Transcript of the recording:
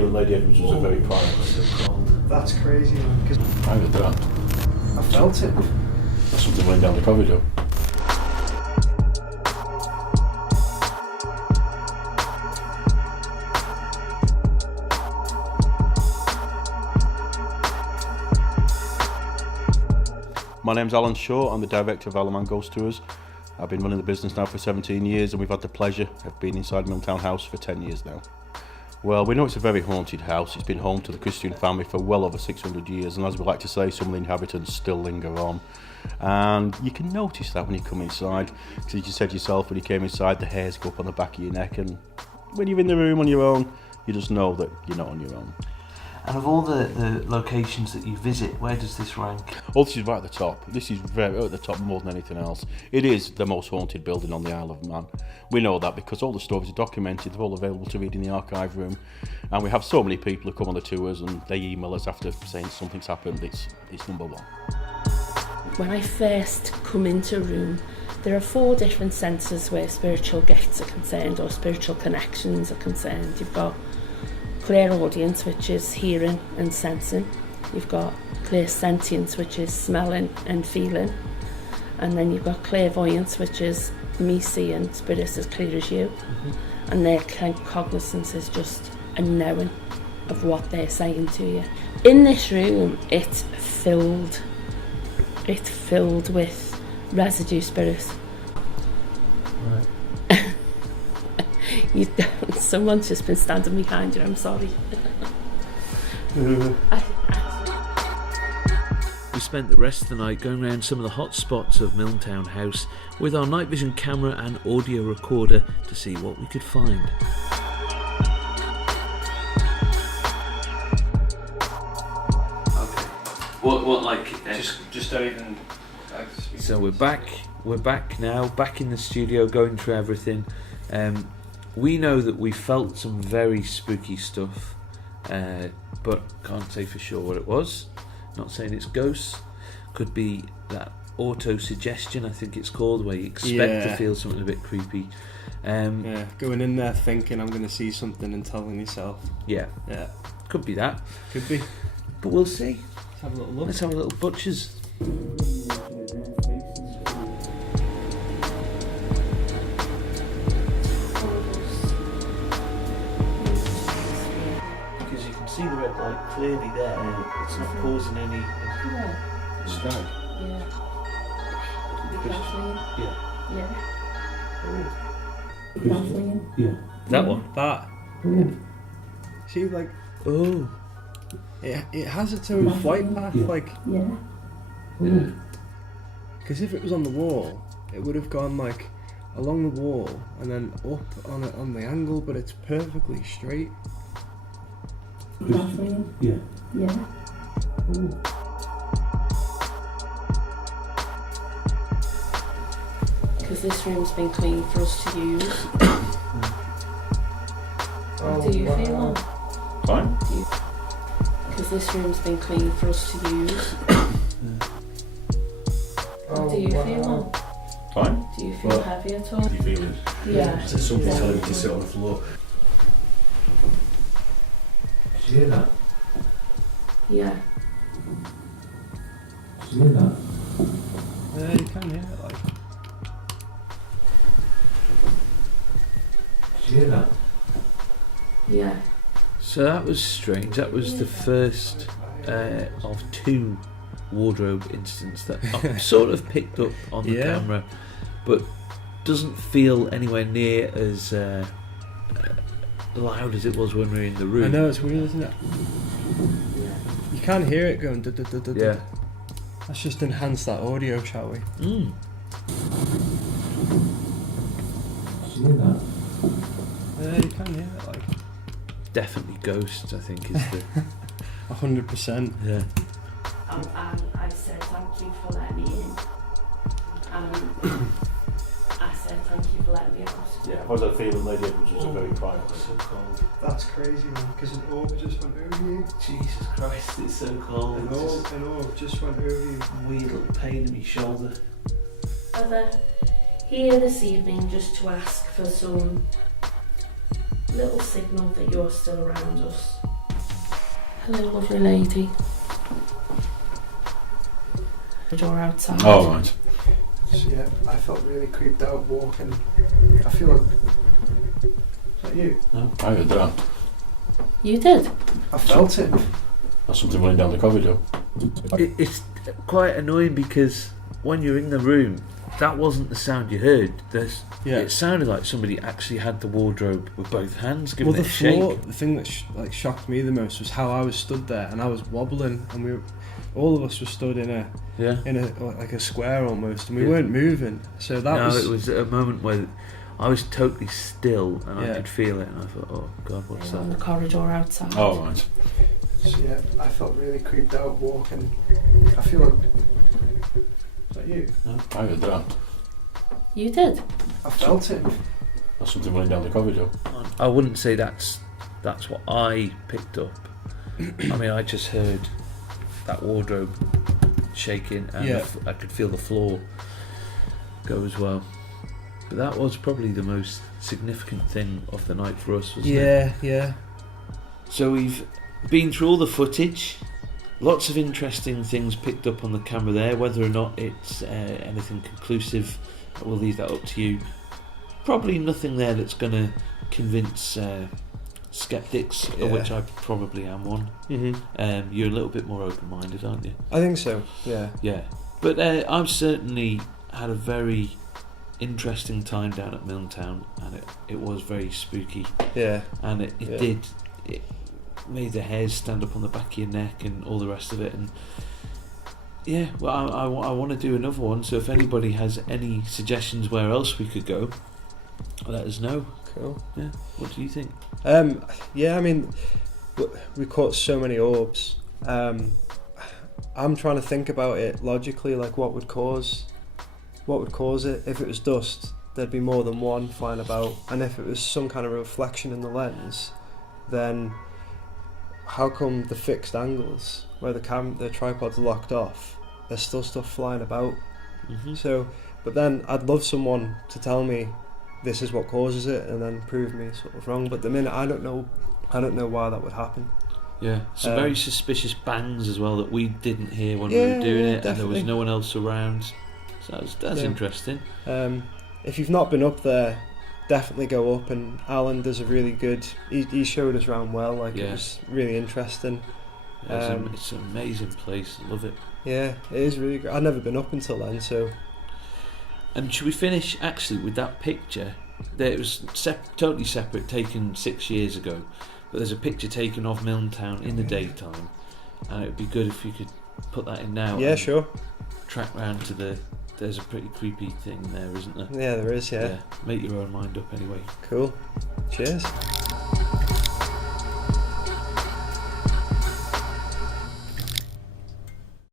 Lady Edwards was a very private. So cold. That's crazy, man. Because I did that. I felt it. That's something went down the corridor. My name's Alan Shaw, I'm the director of Alaman Ghost Tours. I've been running the business now for 17 years and we've had the pleasure of being inside Milntown house for 10 years now. Well, we know it's a very haunted house. It's been home to the Christian family for well over 600 years, and as we like to say, some of the inhabitants still linger on. And you can notice that when you come inside, because as you said yourself, when you came inside, the hairs go up on the back of your neck, and when you're in the room on your own, you just know that you're not on your own. And of all the locations that you visit, where does this rank? Oh, this is right at the top. This is very at the top more than anything else. It is the most haunted building on the Isle of Man. We know that because all the stories are documented, they're all available to read in the archive room. And we have so many people who come on the tours and they email us after saying something's happened. It's number one. When I first come into a room, there are 4 different senses where spiritual gifts are concerned or spiritual connections are concerned. You've got clairaudience, which is hearing and sensing. You've got clairsentience, which is smelling and feeling. And then you've got clairvoyance, which is me seeing spirits as clear as you. Mm-hmm. And their cognizance is just a knowing of what they're saying to you. In this room, it's filled with residue spirits. Right. Someone's just been standing behind you, I'm sorry. We spent the rest of the night going around some of the hot spots of Milntown House with our night vision camera and audio recorder to see what we could find. Okay. What like Just anything. So we're back now, back in the studio going through everything. We know that we felt some very spooky stuff, but can't say for sure what it was. Not saying it's ghosts. Could be that auto-suggestion, I think it's called, where you expect to feel something a bit creepy. Going in there thinking I'm going to see something and telling yourself. Yeah. Could be that. Could be. But we'll see. Let's have a little look. Let's have a little butchers. See the red light clearly there. It's not causing any Stag. Yeah. Yeah. That one. That. See, like, Oh. it has its own flight path, like. Yeah. Because if it was on the wall, it would have gone like along the wall and then up on the angle, but it's perfectly straight. Yeah. Because this room's been clean for us to use. How do you feel on? Fine. Because this room's been clean for us to use. How do you feel on? Fine. Do you feel heavy at all? Do you feel it? Yeah. So something telling you to sit on the floor. Did you hear that? Yeah. Did you hear that? Yeah, you can hear it, like. Did you hear that? Yeah. So that was strange. That was the first of 2 wardrobe incidents that I've sort of picked up on the camera, but doesn't feel anywhere near as loud as it was when we were in the room. I know, it's weird, isn't it? You can hear it going. Yeah. Let's just enhance that audio, shall we? Did you hear that? Yeah, you can hear it, like. Definitely ghosts, I think, is the 100%. yeah. I said thank you for letting me in. I said thank you for letting me out. Yeah, how's that feeling, Lady Edwards was a very private. So cold. That's crazy, man, because an orb just went over you. Jesus Christ, it's so cold. An orb just went over you. Weird little pain in my shoulder. Other here this evening just to ask for some little signal that you're still around us. Hello, lovely lady. The door outside. Oh, right. So yeah, I felt really creeped out walking. I feel like... Is that you? No, I heard that. You did? I felt it. That's something running down the corridor. It's quite annoying because when you're in the room, that wasn't the sound you heard. It sounded like somebody actually had the wardrobe with both hands, giving Well, it the a shake. floor, the thing that shocked me the most was how I was stood there and I was wobbling, and all of us were stood in a like a square almost, and we weren't moving. So it was a moment where I was totally still and I could feel it, and I thought, oh God, what's On the that? corridor outside. Oh, right. So yeah, I felt really creeped out walking. I feel like... Is that you? No, I heard that. You did? I felt it. That's something running down the corridor. I wouldn't say that's what I picked up. I mean, I just heard that wardrobe shaking, and I could feel the floor go as well. But that was probably the most significant thing of the night for us, wasn't it? Yeah. So we've been through all the footage. Lots of interesting things picked up on the camera there. Whether or not it's anything conclusive, we'll leave that up to you. Probably nothing there that's going to convince skeptics, of which I probably am one. Mm-hmm. You're a little bit more open-minded, aren't you? I think so. Yeah. Yeah. But I've certainly had a very interesting time down at Milntown, and it was very spooky. Yeah. And it made the hairs stand up on the back of your neck and all the rest of it. And yeah, well, I want to do another one, so if anybody has any suggestions where else we could go, let us know. Cool. Yeah, what do you think? Yeah, I mean, we caught so many orbs. I'm trying to think about it logically, like what would cause it. If it was dust, there'd be more than one flying about, and if it was some kind of reflection in the lens, then how come the fixed angles where the tripod's locked off, there's still stuff flying about? Mm-hmm. So, but then I'd love someone to tell me this is what causes it and then prove me sort of wrong. But at the minute, I don't know why that would happen. Yeah, some very suspicious bangs as well that we didn't hear when we were doing it, definitely. and there was no one else around. So that's interesting. If you've not been up there, definitely go up. And Alan does a really good. He showed us around well. Like it was really interesting. It's an amazing place. I love it. Yeah, it is really good. I've never been up until then, so. And should we finish actually with that picture? It was totally separate, taken 6 years ago. But there's a picture taken of Milntown in the daytime, and it would be good if you could put that in now. Yeah, sure. Track round to there's a pretty creepy thing there, isn't there? Yeah, there is. Yeah. Make your own mind up anyway. Cool. Cheers.